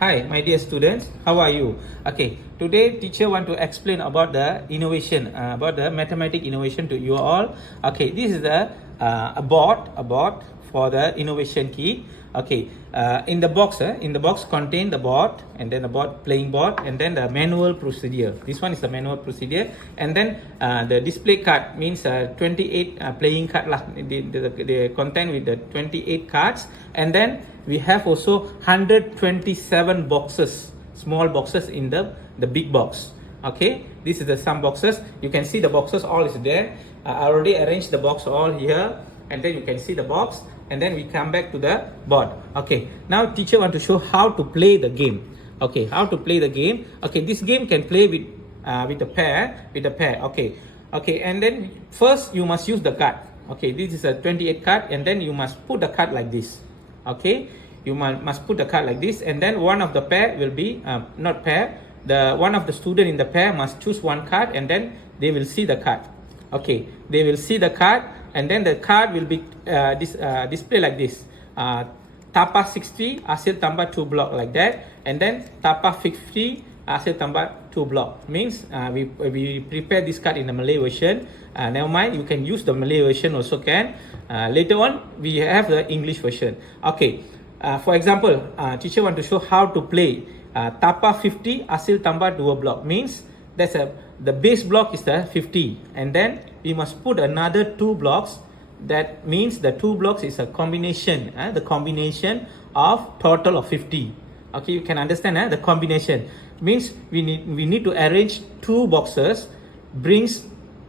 Hi, my dear students. How are you? Okay, today teacher want to explain about the innovation, about the mathematic innovation to you all. Okay, this is the a board for the innovation key. Okay, in the box contain the board and then the board playing board and then the manual procedure. This one is the manual procedure and then the display card means 28 playing card lah. They contain with the 28 cards and then we have also 127 boxes, small boxes in the big box. Okay, this is the some boxes. You can see the boxes all is there. I already arranged the box all here and then you can see the box and then we come back to the board. Okay, now teacher want to show how to play the game. Okay, how to play the game. Okay, this game can play with a pair. Okay, and then first you must use the card. Okay, this is a 28 card and then you must put the card like this. Okay, you must put the card like this and then one of the pair will be not pair, the one of the student in the pair must choose one card and then they will see the card. Okay, they will see the card and then the card will be display like this. Tapa 60 hasil tambah 2 block like that and then tapa 50 hasil tambah 2 block means we prepare this card in the Malay version. Never mind, you can use the Malay version also can. Later on we have the English version. Okay, for example, teacher want to show how to play tapa 50 hasil tambah 2 block means that's the base block is the 50 and then we must put another 2 blocks. That means the 2 blocks is a combination, the combination of total of 50. Okay, you can understand the combination means we need to arrange 2 boxes brings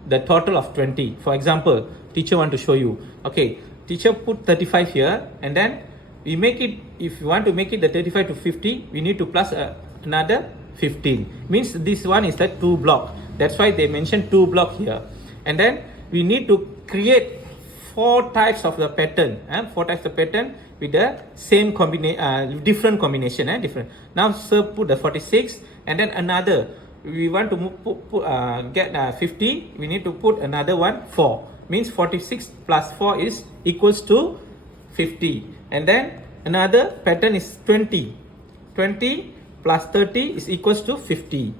the total of 20. For example, teacher want to show you. Okay, teacher put 35 here and then we make it, if you want to make it the 35 to 50, we need to plus another 15 means this one is the 2 block. That's why they mentioned 2 block here and then we need to create 4 types of the pattern, 4 types of pattern with the same combination, different combination, different. Now sir put the 46 and then another we want to get 50, we need to put another one 4 means 46 plus 4 is equals to 50 and then another pattern is 20 plus 30 is equals to 50.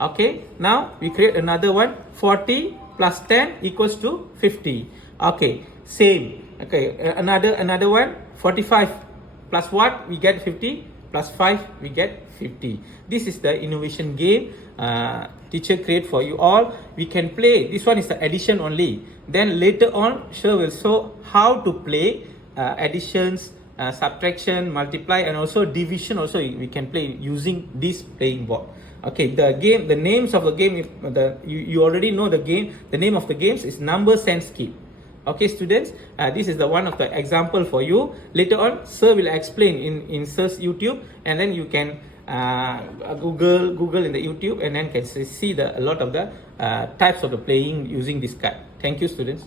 Okay, now we create another one 40 plus 10 equals to 50. Okay, same. Okay, another one 45 plus what we get 50 plus 5 we get 50. This is the innovation game teacher create for you all. We can play, this one is the addition only, then later on sure will show how to play additions, subtraction, multiply and also division also we can play using this playing board. Okay, the names of the game, you already know the game. The name of the games is numbers and skip. Okay, students, this is the one of the example for you. Later on, sir will explain in sir's YouTube, and then you can Google in the YouTube, and then can see a lot of the types of the playing using this card. Thank you, students.